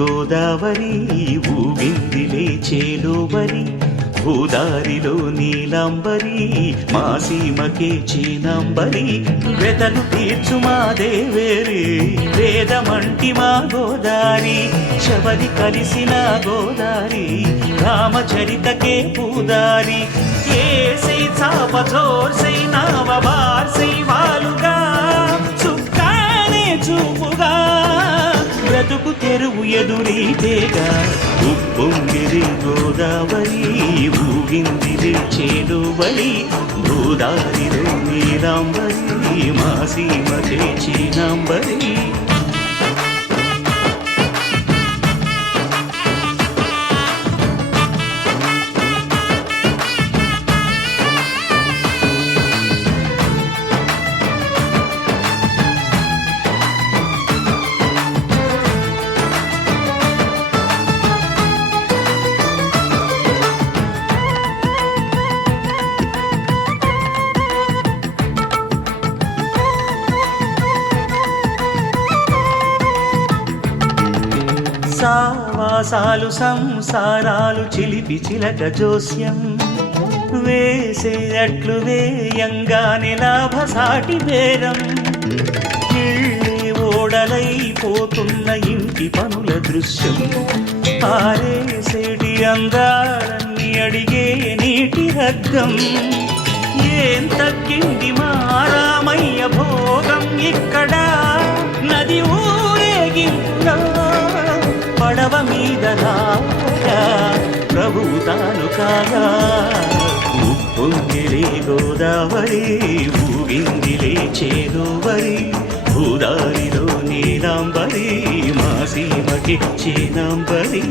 గోదావరి ఊగిందిలే చేలోబరి భూదారిలో నీలాంబరి మా సీమకే చీనాంబరి వెతలు తీర్చు మా దేవేరి వేదమంటి మా గోదారి శబరి కలిసిన గోదారి రామచరితకే పూదారి ఏసై చాప జోర్సై నావ బార్సై వాలుగా చుక్కానే చూపుగా బ్రతుకు తెరువు ఎదురీతేగా ఉప్పొంగిరి గోదావరి ఊగిందిరి చేలువలి గోదారిలో నీలాంబరి మా సీమకే చీనాంబరి సావాసాలు సంసారాలు చిలిపి చిలక జోస్యం వేసే అట్లు వేయంగానే లాభసాటి బేరం ఇళ్ళి ఓడలైపోతున్న ఇంటి పనుల దృశ్యం ఆరేసేటి అందాలన్నీ అడిగే నీటి రగ్గం ఏం తగ్గింది మా రామయ్య భోగం ఇక్కడ నది ఊరేగింపులో పడవ మీద ప్రభువు తాను కాగా ఉప్పొంగిలే గోదావరి ఊగిందిలే చేలోవరి భూదారిలో నీలాంబరి మా సీమకి చీనాంబరి